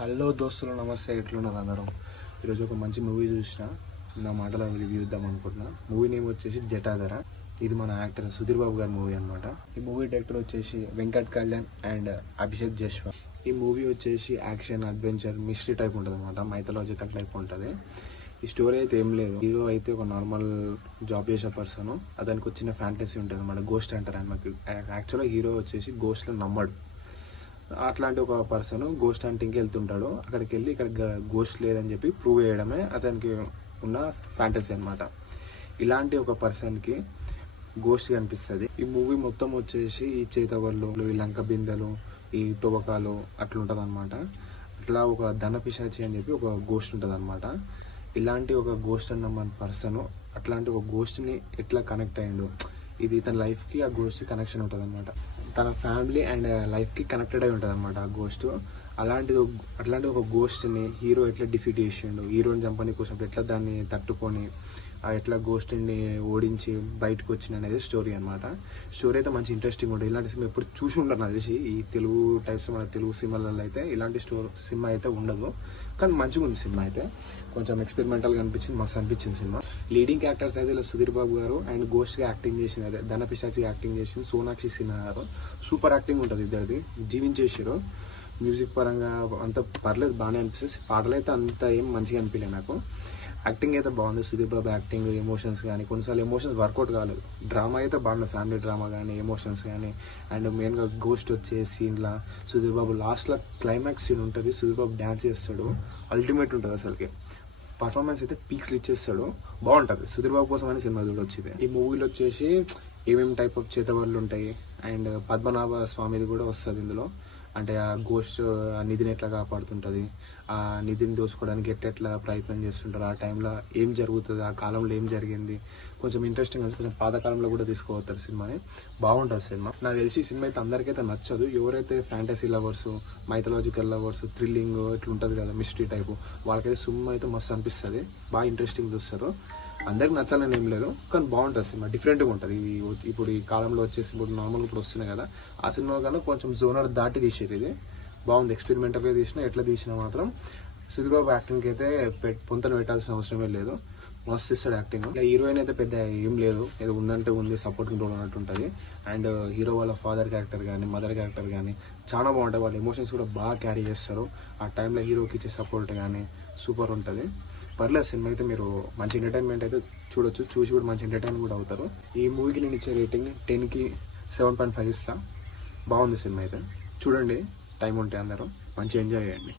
Hello దోస్తులు, నమస్తే. ఎట్లున్నారు అందరూ? ఈరోజు ఒక మంచి మూవీ చూసిన, నా మాటలో రివ్యూ ఇద్దాం అనుకుంటున్నా. మూవీ నేమ్ వచ్చేసి జటాధర. ఇది మన యాక్టర్ సుధీర్ బాబు గారి మూవీ అనమాట. ఈ మూవీ డైరెక్టర్ వచ్చేసి వెంకట్ కళ్యాణ్ అండ్ అభిషేక్ జశ్వా. ఈ మూవీ వచ్చేసి యాక్షన్, అడ్వెంచర్, మిస్టరీ టైప్ ఉంటుంది అనమాట. మైథలాజికల్ టైప్ ఉంటుంది. ఈ స్టోరీ అయితే ఏం లేదు. హీరో అయితే ఒక నార్మల్ జాబ్ చేసే పర్సన్, అతనికి వచ్చిన ఫ్యాంటసీ ఉంటుంది అనమాట. గోస్ట్ అంటారు అనమాట. యాక్చువల్గా హీరో వచ్చేసి గోస్ట్లో నమ్మడు. అట్లాంటి ఒక పర్సన్ గోస్ట్ హంటింగ్కి వెళ్తుంటాడు. అక్కడికి వెళ్ళి ఇక్కడ గోస్ట్ లేదని చెప్పి ప్రూవ్ చేయడమే అతనికి ఉన్న ఫ్యాంటసీ అనమాట. ఇలాంటి ఒక పర్సన్కి గోస్ట్ కనిపిస్తుంది. ఈ మూవీ మొత్తం వచ్చేసి ఈ చేతవళ్ళు, ఈ లంక బిందెలు, ఈ తువకాలు అట్లుంటుంది అనమాట. అట్లా ఒక ధనపిశాచి అని చెప్పి ఒక గోస్ట్ ఉంటుంది అనమాట. ఇలాంటి ఒక గోస్ట్ అన్న మన పర్సన్ అట్లాంటి ఒక గోస్ట్ని ఎట్లా కనెక్ట్ అయ్యిండు, ఇది తన లైఫ్కి ఆ గోస్ట్ కనెక్షన్ ఉంటుంది అనమాట. తన ఫ్యామిలీ అండ్ లైఫ్కి కనెక్టెడ్ అయి ఉంటుంది అనమాట ఆ గోస్ట్. అట్లాంటి ఒక గోస్ట్ని హీరో ఎట్లా డిఫీట్ చేసిండు, హీరోని చంపని కోసం ఎట్లా దాన్ని తట్టుకొని ఎట్లా గోస్ట్ని ఓడించి బయటకు వచ్చింది అనేది స్టోరీ అనమాట. స్టోరీ అయితే మంచి ఇంట్రెస్టింగ్ ఉంటుంది. ఇలాంటి సినిమా ఎప్పుడు చూసి ఉండరు నాకు తెలిసి. ఈ తెలుగు టైప్స్ మన తెలుగు సినిమాలలో అయితే ఇలాంటి సినిమా అయితే ఉండదు. కానీ మంచిగా ఉంది సినిమా అయితే. కొంచెం ఎక్స్పెరిమెంటల్గా అనిపించింది, మస్తు అనిపించింది సినిమా. లీడింగ్ యాక్టర్స్ అయితే ఇలా సుధీర్ బాబు గారు అండ్ గోస్ట్గా యాక్టింగ్ చేసింది, అదే ధనపిశాచిగా యాక్టింగ్ చేసింది సోనాక్షి సిన్హా గారు. సూపర్ యాక్టింగ్ ఉంటుంది ఇద్దరిది. జీవించేసారు. మ్యూజిక్ పరంగా అంత పర్లేదు, బాగానే అనిపిస్తుంది. పాటలు అయితే అంత ఏం మంచిగా అనిపించలేదు నాకు. యాక్టింగ్ అయితే బాగుంది. సుధీర్ బాబు యాక్టింగ్, ఎమోషన్స్ కానీ కొన్నిసార్లు ఎమోషన్స్ వర్కౌట్ కాలేదు. డ్రామా అయితే బాగుంది, ఫ్యామిలీ డ్రామా కానీ ఎమోషన్స్ కానీ. అండ్ మెయిన్గా గోస్ట్ వచ్చే సీన్లా సుధీర్ బాబు లాస్ట్లో క్లైమాక్స్ సీన్ ఉంటుంది. సుధీర్ బాబు డ్యాన్స్ చేస్తాడు, అల్టిమేట్ ఉంటుంది అసలుకి. పర్ఫార్మెన్స్ అయితే పీక్స్లు ఇచ్చేస్తాడు, బాగుంటుంది. సుధీర్ బాబు కోసం అని సినిమా చూడొచ్చింది. ఈ మూవీలో వచ్చేసి ఏమేమి టైప్ ఆఫ్ చేతవర్లు ఉంటాయి అండ్ పద్మనాభ స్వామిది కూడా వస్తుంది ఇందులో. అంటే ఆ గోస్ట్ ఆ నిధిని ఎట్లా కాపాడుతుంటుంది, ఆ నిధిని దోసుకోవడానికి ఎట్లా ప్రయత్నం చేస్తుంటారు, ఆ టైంలో ఏం జరుగుతుంది, ఆ కాలంలో ఏం జరిగింది, కొంచెం ఇంట్రెస్టింగ్. కొంచెం పాతకాలంలో కూడా తీసుకుపోతారు సినిమాని. బాగుంటుంది సినిమా. నాకు తెలిసి సినిమా అయితే అందరికైతే నచ్చదు. ఎవరైతే fantasy lovers, mythological lovers, thrilling ఇట్లా ఉంటుంది కదా మిస్టరీ టైపు, వాళ్ళకైతే సినిమా అయితే మస్తు అనిపిస్తుంది. బాగా ఇంట్రెస్టింగ్ చూస్తారు. అందరికి నచ్చాలని ఏం లేదు, కానీ బాగుంటుంది సినిమా. డిఫరెంట్గా ఉంటుంది. ఇప్పుడు ఈ కాలంలో వచ్చేసి ఇప్పుడు నార్మల్గా ఇప్పుడు వస్తున్నాయి కదా, ఆ సినిమా కన్నా కొంచెం జోనర్ దాటి తీసేది ఇది. బాగుంది. ఎక్స్పెరిమెంటల్గా తీసినా, ఎట్లా తీసినా మాత్రం సుధీర్ బాబు యాక్టింగ్కి అయితే పొంతన పెట్టాల్సిన అవసరమే లేదు. మస్తు ఇస్తాడు యాక్టింగ్. ఇలా హీరోయిన్ అయితే పెద్ద ఏం లేదు, ఏదో ఉందంటే ఉంది, సపోర్టింగ్ రోల్ అన్నట్టు ఉంటుంది. అండ్ హీరో వాళ్ళ ఫాదర్ క్యారెక్టర్ కానీ మదర్ క్యారెక్టర్ కానీ చాలా బాగుంటాయి. వాళ్ళ ఎమోషన్స్ కూడా బాగా క్యారీ చేస్తారు. ఆ టైంలో హీరోకి ఇచ్చే సపోర్ట్ కానీ సూపర్ ఉంటుంది. పర్లేదు సినిమా అయితే మీరు మంచి ఎంటర్టైన్మెంట్ అయితే చూడొచ్చు. చూసి కూడా మంచి ఎంటర్టైన్ కూడా అవుతారు. ఈ మూవీకి నేను ఇచ్చే రేటింగ్ 10కి 7.5 ఇస్తా. బాగుంది సినిమా అయితే. చూడండి, టైం ఉంటే అందరూ మంచి ఎంజాయ్ చేయండి.